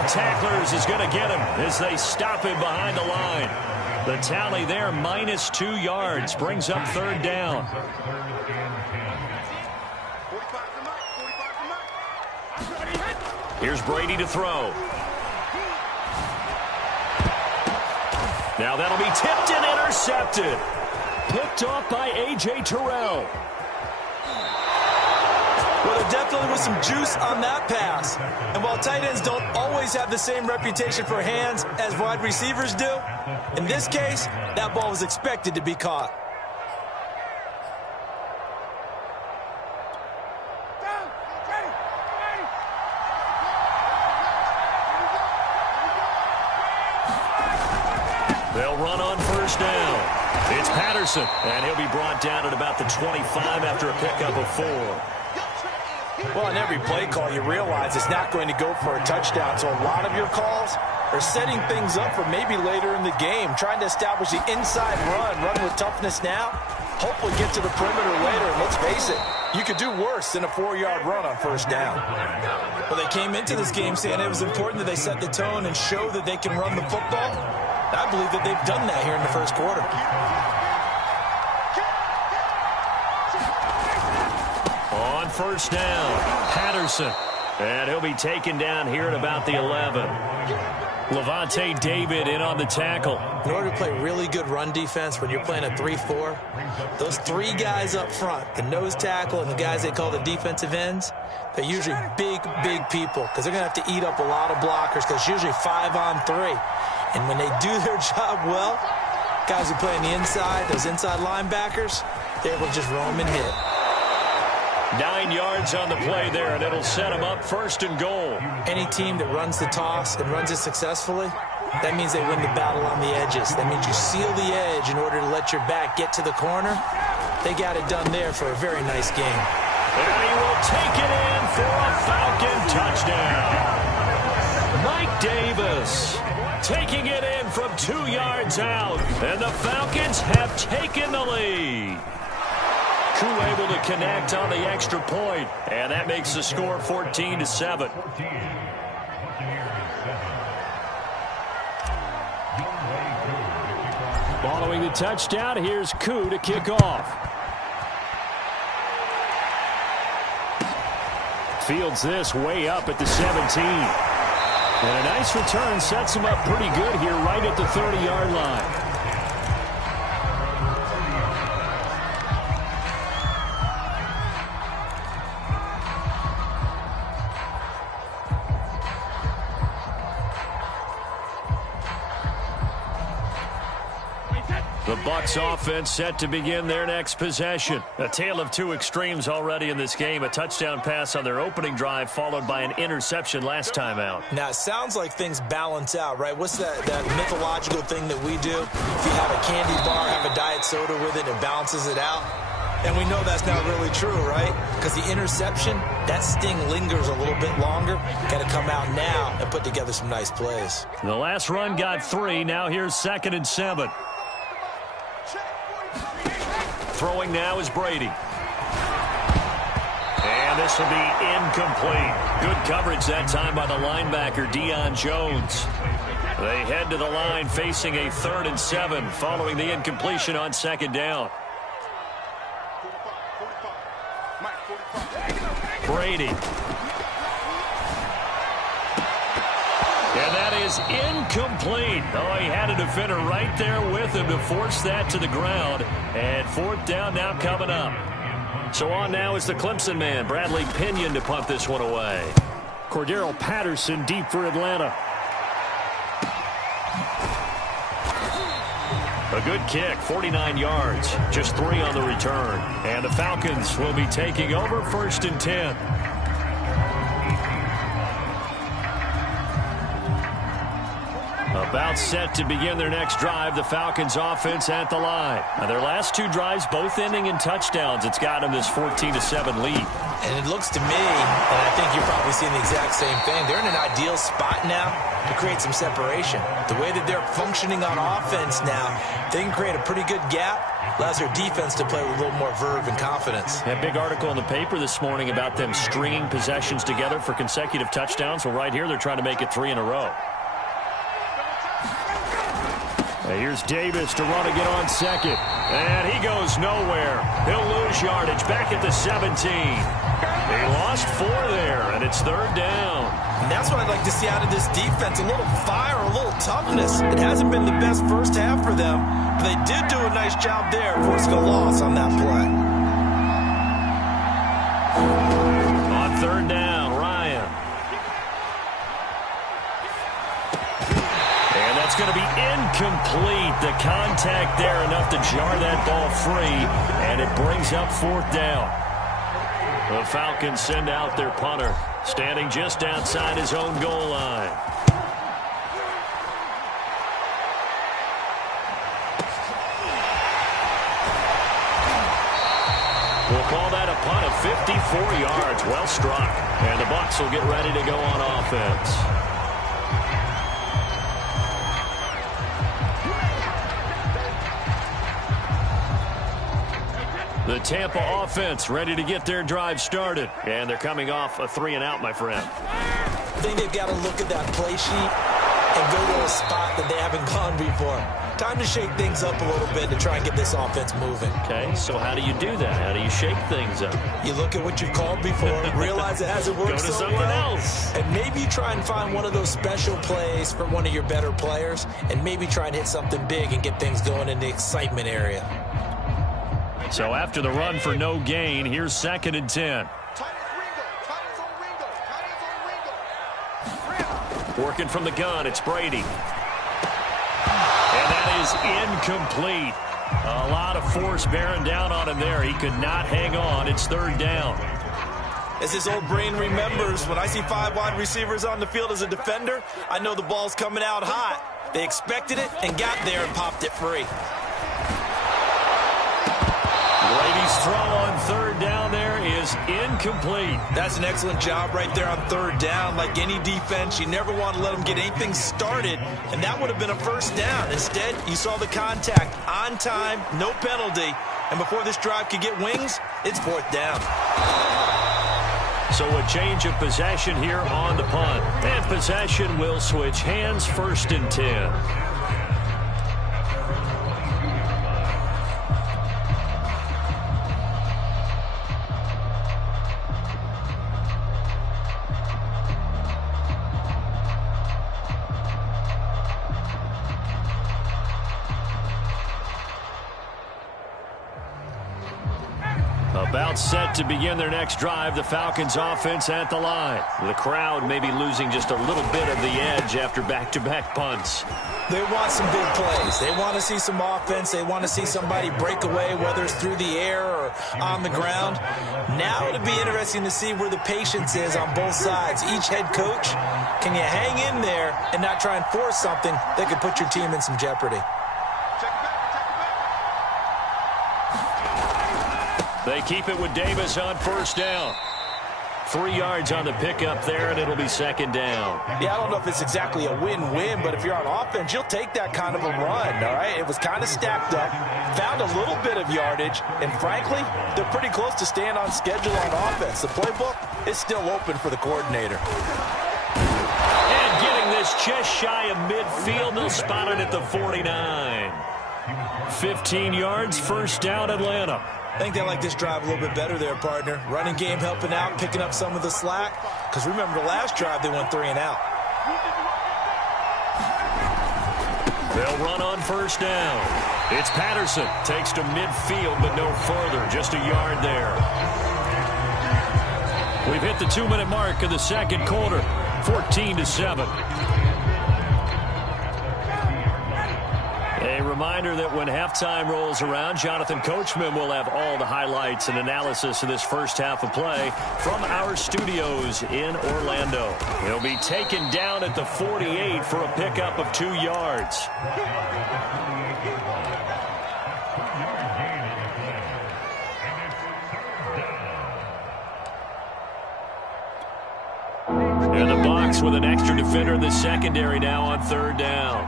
Tacklers is going to get him as they stop him behind the line. The tally there, -2 yards, brings up third down. Here's Brady to throw. Now that'll be tipped and intercepted. Picked off by A.J. Terrell. Well, there definitely was some juice on that pass. And while tight ends don't always have the same reputation for hands as wide receivers do, in this case, that ball was expected to be caught. They'll run on first down. It's Patterson, and he'll be brought down at about the 25 after a pickup of 4. Well, in every play call, you realize it's not going to go for a touchdown. So a lot of your calls are setting things up for maybe later in the game, trying to establish the inside run with toughness now, hopefully get to the perimeter later. And let's face it, you could do worse than a 4-yard run on first down. Well, they came into this game saying it was important that they set the tone and show that they can run the football. I believe that they've done that here in the first quarter. On first down, Patterson. And he'll be taken down here at about the 11. Levante David in on the tackle. In order to play really good run defense when you're playing a 3-4, those 3 guys up front, the nose tackle and the guys they call the defensive ends, they're usually big people because they're going to have to eat up a lot of blockers because it's usually 5-on-3. And when they do their job well, guys who play on the inside, those inside linebackers, they're able to just roam and hit. 9 yards on the play there, and it'll set them up first and goal. Any team that runs the toss and runs it successfully, that means they win the battle on the edges. That means you seal the edge in order to let your back get to the corner. They got it done there for a very nice game. And he will take it in for a Falcon touchdown. Mike Davis taking it in from 2 yards out, and the Falcons have taken the lead. Koo able to connect on the extra point, and that makes the score 14-7. Following the touchdown, here's Koo to kick off. Fields this way up at the 17. And a nice return sets him up pretty good here right at the 30-yard line. The Bucs offense set to begin their next possession. A tale of 2 extremes already in this game. A touchdown pass on their opening drive followed by an interception last time out. Now, it sounds like things balance out, right? What's that mythological thing that we do? If you have a candy bar, have a diet soda with it, it balances it out. And we know that's not really true, right? Because the interception, that sting lingers a little bit longer. Got to come out now and put together some nice plays. The last run got 3. Now here's 2nd and 7. Throwing now is Brady. And this will be incomplete. Good coverage that time by the linebacker, Deion Jones. They head to the line facing a 3rd and 7 following the incompletion on 2nd down. Brady. And that is incomplete. Oh, he had a defender right there with him to force that to the ground. And 4th down now coming up. So on now is the Clemson man, Bradley Pinion, to punt this one away. Cordero Patterson deep for Atlanta. Good kick, 49 yards, just 3 on the return. And the Falcons will be taking over 1st and 10. About set to begin their next drive, the Falcons offense at the line. Now, their last 2 drives both ending in touchdowns. It's got them this 14-7 lead. And it looks to me, and I think you're probably seeing the exact same thing, they're in an ideal spot now to create some separation. The way that they're functioning on offense now, they can create a pretty good gap. Allows their defense to play with a little more verve and confidence. A big article in the paper this morning about them stringing possessions together for consecutive touchdowns. Well, right here, they're trying to make it 3 in a row. Here's Davis to run again on second. And he goes nowhere. He'll lose yardage back at the 17. They lost 4 there, and it's 3rd down. And that's what I'd like to see out of this defense, a little fire, a little toughness. It hasn't been the best first half for them, but they did do a nice job there, forcing a loss on that play. On 3rd down, Ryan. And that's going to be incomplete. The contact there enough to jar that ball free, and it brings up 4th down. The Falcons send out their punter, standing just outside his own goal line. We'll call that a punt of 54 yards. Well struck. And the Bucs will get ready to go on offense. The Tampa offense ready to get their drive started. And they're coming off a 3-and-out, my friend. I think they've got to look at that play sheet and go to a spot that they haven't gone before. Time to shake things up a little bit to try and get this offense moving. Okay, so how do you do that? How do you shake things up? You look at what you've called before, realize it hasn't worked so well. Go to something else. And maybe you try and find one of those special plays from one of your better players, and maybe try and hit something big and get things going in the excitement area. So after the run for no gain, here's 2nd and 10. Working from the gun, it's Brady. And that is incomplete. A lot of force bearing down on him there. He could not hang on. It's 3rd down. As his old brain remembers, when I see 5 wide receivers on the field as a defender, I know the ball's coming out hot. They expected it and got there and popped it free. Brady's throw on 3rd down there is incomplete. That's an excellent job right there on 3rd down. Like any defense, you never want to let them get anything started, and that would have been a 1st down. Instead, you saw the contact on time, no penalty, and before this drive could get wings, it's 4th down. So a change of possession here on the punt. And possession will switch hands, 1st and 10. About set to begin their next drive, the Falcons offense at the line. The crowd may be losing just a little bit of the edge after back-to-back punts. They want some big plays. They want to see some offense. They want to see somebody break away, whether it's through the air or on the ground. Now it'll be interesting to see where the patience is on both sides. Each head coach, can you hang in there and not try and force something that could put your team in some jeopardy? They keep it with Davis on 1st down. 3 yards on the pickup there, and it'll be 2nd down. Yeah, I don't know if it's exactly a win-win, but if you're on offense, you'll take that kind of a run, all right? It was kind of stacked up, found a little bit of yardage, and frankly, they're pretty close to staying on schedule on offense. The playbook is still open for the coordinator. And getting this just shy of midfield, they'll spot it at the 49. 15 yards, 1st down, Atlanta. I think they like this drive a little bit better there, partner. Running game helping out, picking up some of the slack. Because remember, the last drive, they went 3-and-out. They'll run on 1st down. It's Patterson. Takes to midfield, but no further. Just a yard there. We've hit the 2-minute mark of the 2nd quarter. 14-7. A reminder that when halftime rolls around, Jonathan Coachman will have all the highlights and analysis of this first half of play from our studios in Orlando. He'll be taken down at the 48 for a pickup of 2 yards. In the box with an extra defender in the secondary now on 3rd down.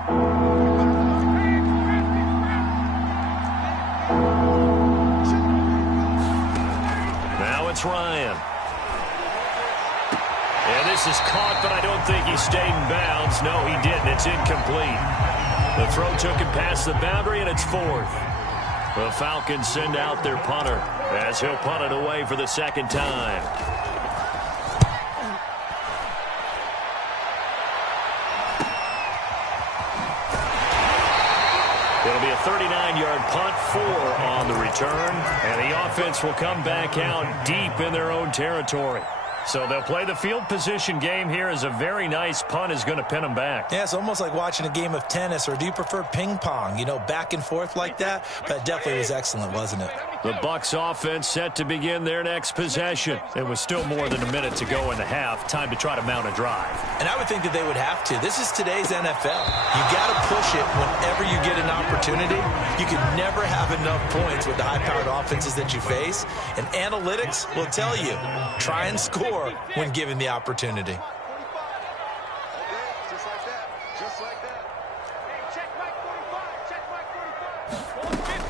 Now it's Ryan. And this is caught, but I don't think he stayed in bounds. No, he didn't. It's incomplete. The throw took him past the boundary, and it's 4th. The Falcons send out their punter as he'll punt it away for the 2nd time. It'll be a 39-yard punt, 4 on the return, and the offense will come back out deep in their own territory. So they'll play the field position game here as a very nice punt is going to pin them back. Yeah, it's almost like watching a game of tennis, or do you prefer ping pong? You know, back and forth like that? That definitely was excellent, wasn't it? The Bucs offense set to begin their next possession. It was still more than a minute to go in the half. Time to try to mount a drive. And I would think that they would have to. This is today's NFL. You got to push it whenever you get an opportunity. You can never have enough points with the high-powered offenses that you face. And analytics will tell you, try and score when given the opportunity.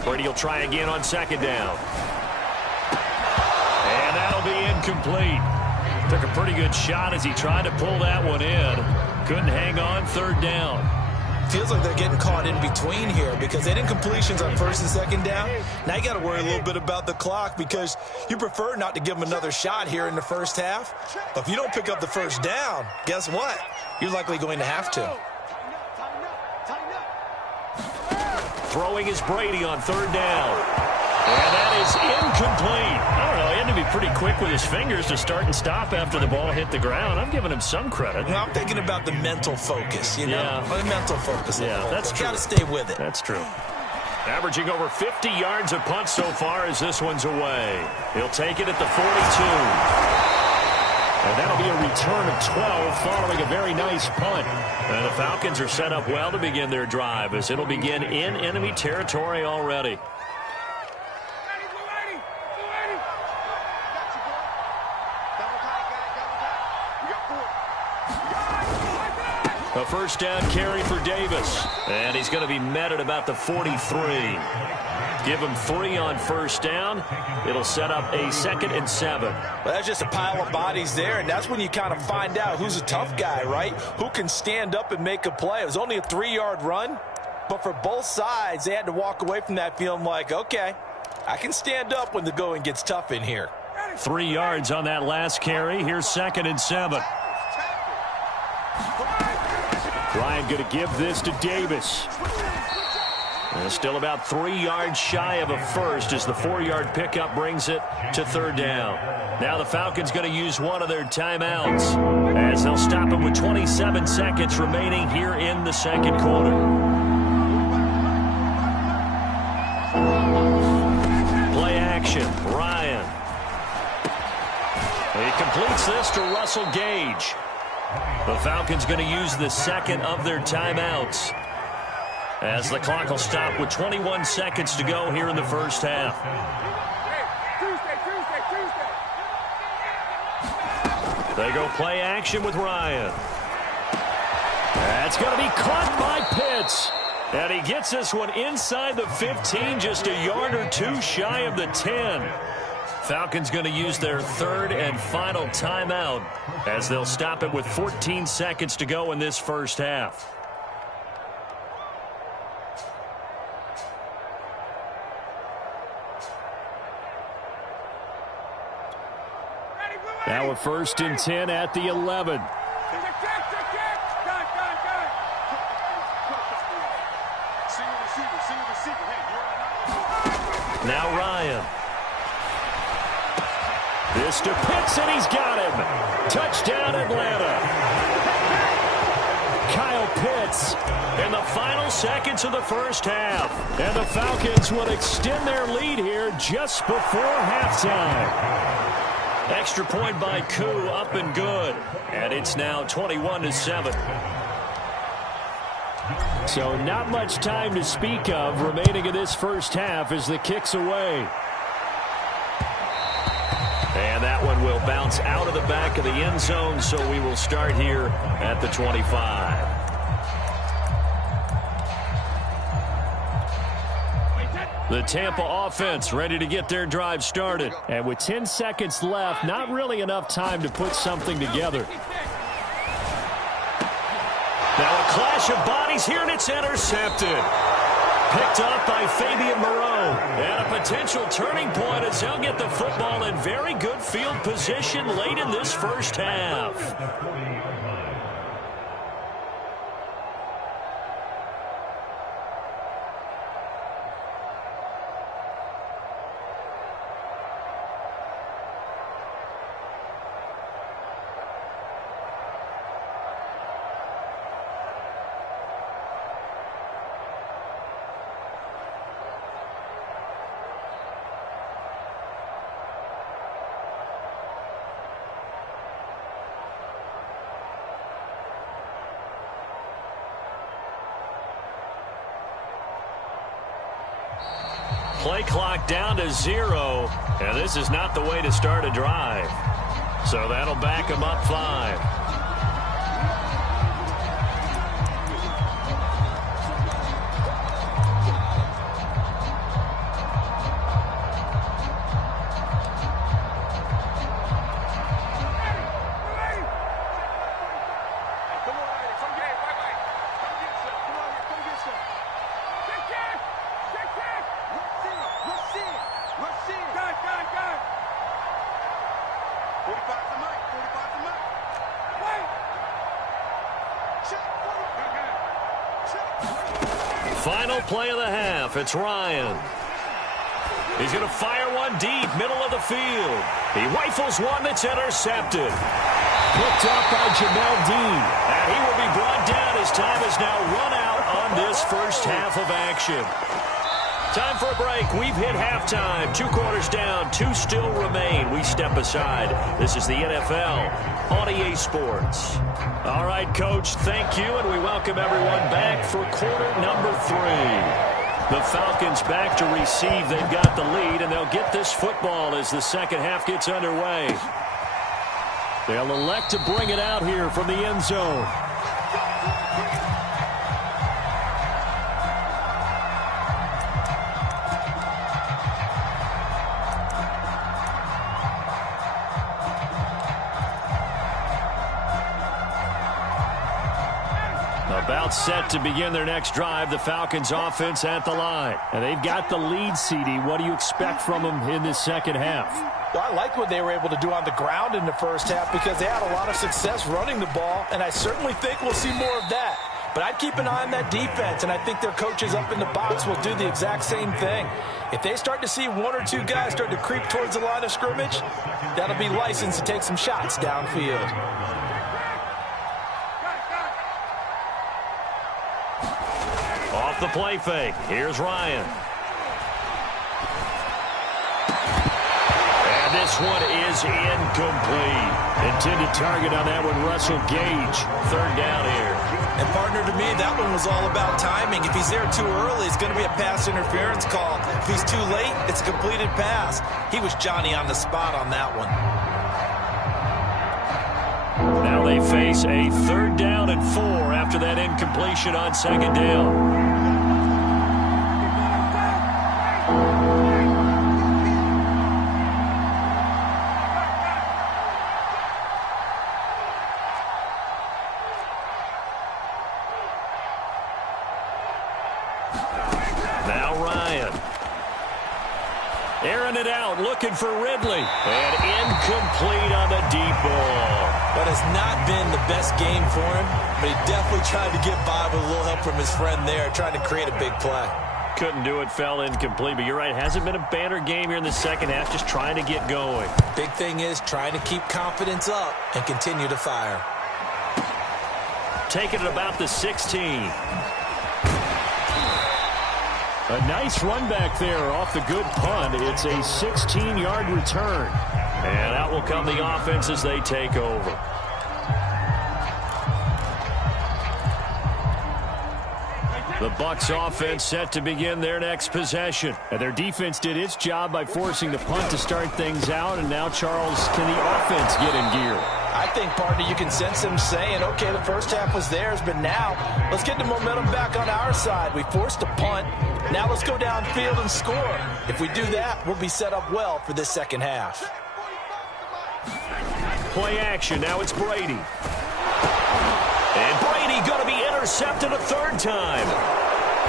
Brady will try again on 2nd down. And that'll be incomplete. Took a pretty good shot as he tried to pull that one in. Couldn't hang on 3rd down. Feels like they're getting caught in between here because they didn't completions on 1st and 2nd down. Now you got to worry a little bit about the clock because you prefer not to give them another shot here in the first half. But if you don't pick up the 1st down, guess what? You're likely going to have to. Throwing is Brady on 3rd down. And that is incomplete. I don't know. He had to be pretty quick with his fingers to start and stop after the ball hit the ground. I'm giving him some credit. Well, I'm thinking about the mental focus, you know? Yeah. The mental focus. Yeah, that's true. Got to stay with it. That's true. Averaging over 50 yards a punt so far as this one's away. He'll take it at the 42. And that'll be a return of 12 following a very nice punt. And the Falcons are set up well to begin their drive as it'll begin in enemy territory already. A 1st down carry for Davis. And he's going to be met at about the 43. Give him 3 on 1st down. It'll set up a 2nd and 7. Well, that's just a pile of bodies there, and that's when you kind of find out who's a tough guy, right? Who can stand up and make a play. It was only a 3-yard run, but for both sides, they had to walk away from that feeling like, okay, I can stand up when the going gets tough in here. 3 yards on that last carry. Here's 2nd and 7. Ryan going to give this to Davis. And still about 3 yards shy of a first as the 4-yard pickup brings it to 3rd down. Now the Falcons going to use one of their timeouts as they'll stop him with 27 seconds remaining here in the 2nd quarter. Play action. Ryan. He completes this to Russell Gage. The Falcons going to use the 2nd of their timeouts as the clock will stop with 21 seconds to go here in the first half. They go play action with Ryan. That's going to be caught by Pitts. And he gets this one inside the 15, just a yard or 2 shy of the 10. Falcons going to use their 3rd and final timeout as they'll stop it with 14 seconds to go in this first half. Now a 1st and 10 at the 11. Now Ryan. This to Pitts, and he's got him. Touchdown, Atlanta. Kyle pits. In the final seconds of the first half. And the Falcons will extend their lead here just before halftime. Extra point by Koo, up and good. And it's now 21-7. So not much time to speak of remaining in this first half as the kick's away. And that one will bounce out of the back of the end zone, so we will start here at the 25. The Tampa offense ready to get their drive started. And with 10 seconds left, not really enough time to put something together. Now a clash of bodies here, and it's intercepted. Picked up by Fabian Moreau. And a potential turning point as they'll get the football in very good field position late in this first half. Play clock down to 0, and this is not the way to start a drive. So that'll back them up 5. Final play of the half. It's Ryan. He's going to fire one deep, middle of the field. He rifles one that's intercepted. Picked up by Jamel Dean. And he will be brought down as time is now run out on this first half of action. Time for a break. We've hit halftime. 2 quarters down, 2 still remain. We step aside. This is the NFL on EA Sports. All right, Coach, thank you, and we welcome everyone back for quarter number 3. The Falcons back to receive. They've got the lead, and they'll get this football as the second half gets underway. They'll elect to bring it out here from the end zone. About set to begin their next drive, the Falcons offense at the line. And they've got the lead, CD. What do you expect from them in this second half? Well, I like what they were able to do on the ground in the first half because they had a lot of success running the ball, and I certainly think we'll see more of that. But I'd keep an eye on that defense, and I think their coaches up in the box will do the exact same thing. If they start to see 1 or 2 guys start to creep towards the line of scrimmage, that'll be licensed to take some shots downfield. Off the play fake. Here's Ryan. And this one is incomplete. Intended target on that one, Russell Gage. 3rd down here. And, partner, to me, that one was all about timing. If he's there too early, it's going to be a pass interference call. If he's too late, it's a completed pass. He was Johnny on the spot on that one. Now they face a 3rd down and 4 after that incompletion on 2nd down. Now Ryan. Airing it out, looking for Ridley. And incomplete on the deep ball. That has not been the best game for him, but he definitely tried to get by with a little help from his friend there, trying to create a big play. Couldn't do it, fell incomplete, but you're right. It hasn't been a banner game here in the second half, just trying to get going. Big thing is trying to keep confidence up and continue to fire. taken at about the 16. A nice run back there off the good punt. It's a 16-yard return. And out will come the offense as they take over. The Bucs offense set to begin their next possession. And their defense did its job by forcing the punt to start things out. And now, Charles, can the offense get in gear? I think, partner, you can sense them saying, okay, the first half was theirs, but now let's get the momentum back on our side. We forced a punt. Now let's go downfield and score. If we do that, we'll be set up well for this second half. Play action. Now it's Brady. And Brady going to be intercepted a third time.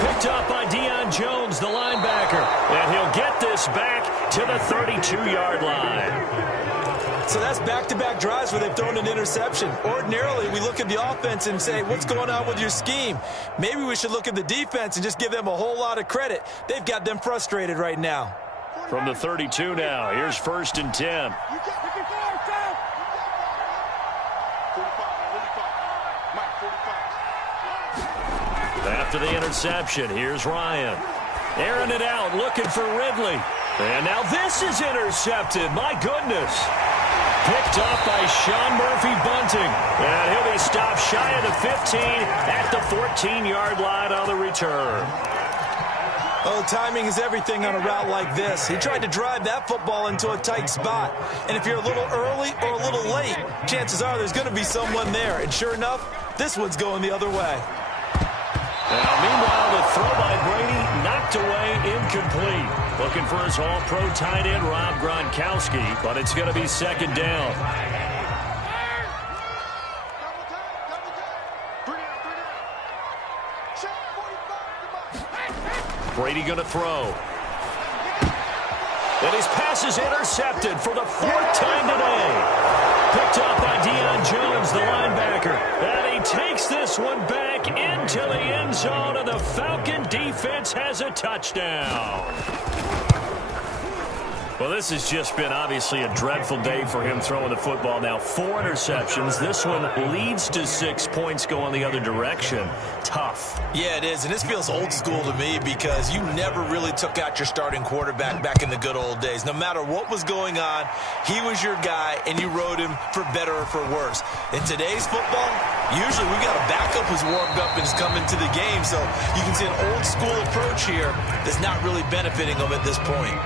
Picked up by Deion Jones, the linebacker. And he'll get this back to the 32-yard line. So that's back-to-back drives where they've thrown an interception. Ordinarily, we look at the offense and say, what's going on with your scheme? Maybe we should look at the defense and just give them a whole lot of credit. They've got them frustrated right now. From the 32 now, here's 1st and 10. After the interception, here's Ryan. Airing it out, looking for Ridley. And now this is intercepted. My goodness. Picked up by Sean Murphy-Bunting. And he'll be stopped shy of the 15 at the 14-yard line on the return. Oh, timing is everything on a route like this. He tried to drive that football into a tight spot. And if you're a little early or a little late, chances are there's going to be someone there. And sure enough, this one's going the other way. Now, meanwhile, the throw by Brady knocked away, incomplete. Looking for his all-pro tight end, Rob Gronkowski, but it's going to be second down. Brady going to throw. And his pass is intercepted for the 4th time today. Picked up by Deion Jones, the linebacker. And he takes this one back into the end zone, and the Falcon defense has a touchdown. Well, this has just been obviously a dreadful day for him throwing the football. Now 4 interceptions. This one leads to 6 points going the other direction. Tough. Yeah, it is, and this feels old school to me because you never really took out your starting quarterback back in the good old days. No matter what was going on, he was your guy, and you rode him for better or for worse. In today's football, usually we got a backup who's warmed up and is coming to the game, so you can see an old school approach here that's not really benefiting them at this point.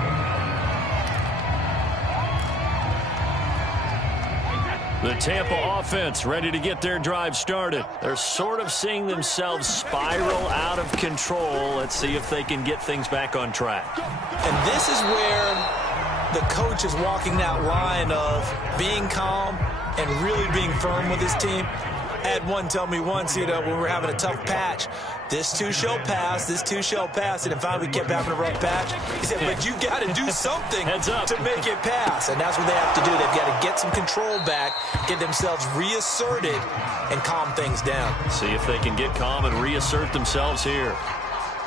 The Tampa offense ready to get their drive started. They're sort of seeing themselves spiral out of control. Let's see if they can get things back on track. And this is where the coach is walking that line of being calm and really being firm with his team. I had one tell me once, when we were having a tough patch, this too shall pass, this too shall pass, and then finally we kept having a rough patch. He said, but you got to do something to make it pass, and that's what they have to do. They've got to get some control back, get themselves reasserted, and calm things down. See if they can get calm and reassert themselves here.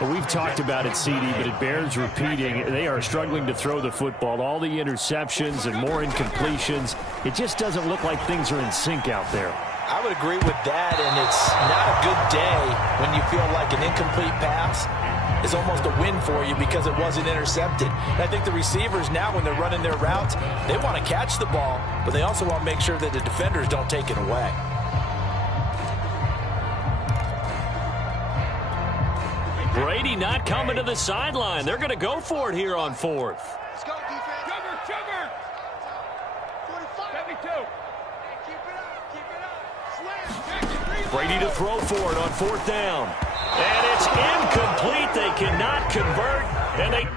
Well, we've talked about it, CD, but it bears repeating. They are struggling to throw the football. All the interceptions and more incompletions. It just doesn't look like things are in sync out there. I would agree with that, and it's not a good day when you feel like an incomplete pass is almost a win for you because it wasn't intercepted. And I think the receivers now, when they're running their routes, they want to catch the ball, but they also want to make sure that the defenders don't take it away. Brady not coming to the sideline. They're going to go for it here on 4th. Let's go, defense. Sugar. 45. 72. Brady to throw for it on 4th down. And it's incomplete. They cannot convert, and they